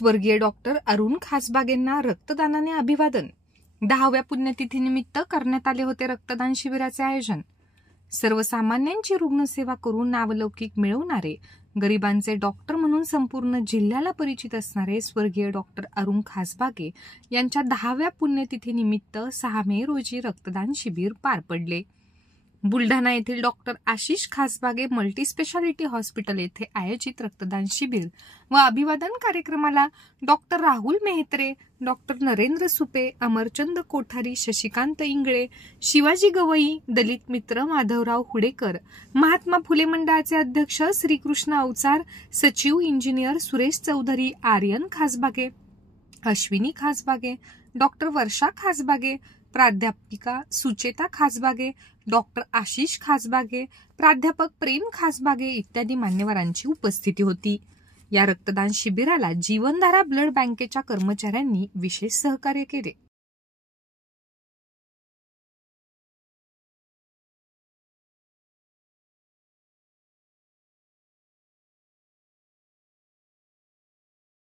स्वर्गीय डॉक्टर अरुण खासबागेंना रक्तदानाने अभिवादन. 10व्या पुण्यतिथीनिमित्त करण्यात आले होते रक्तदान शिबिराचे आयोजन. सर्वसामान्यांची रुग्णसेवा करून नावलौकिक मिळवणारे, गरिबांचे डॉक्टर म्हणून संपूर्ण जिल्ह्याला परिचित असणारे स्वर्गीय डॉक्टर अरुण खासबागे यांच्या 10व्या पुण्यतिथीनिमित्त 6 मे रोजी रक्तदान शिबिर पार पडले. बुलढाणा येथील डॉक्टर आशिष खासबागे मल्टीस्पेशालिटी हॉस्पिटल येथे आयोजित रक्तदान शिबिर व अभिवादन कार्यक्रमाला डॉक्टर राहुल मेहत्रे, डॉक्टर नरेंद्र सुपे, अमरचंद कोठारी, शशिकांत इंगळे, शिवाजी गवई, दलित मित्र माधवराव हुडेकर, महात्मा फुले मंडळाचे अध्यक्ष श्रीकृष्ण अवचार, सचिव इंजिनियर सुरेश चौधरी, आर्यन खासबागे, अश्विनी खासबागे, डॉक्टर वर्षा खासबागे, प्राध्यापिका सुचेता खासबागे, डॉक्टर आशिष खासबागे, प्राध्यापक प्रेम खासबागे इत्यादी मान्यवरांची उपस्थिती होती. या रक्तदान शिबिराला जीवनधारा ब्लड बँकेच्या कर्मचाऱ्यांनी विशेष सहकार्य केले.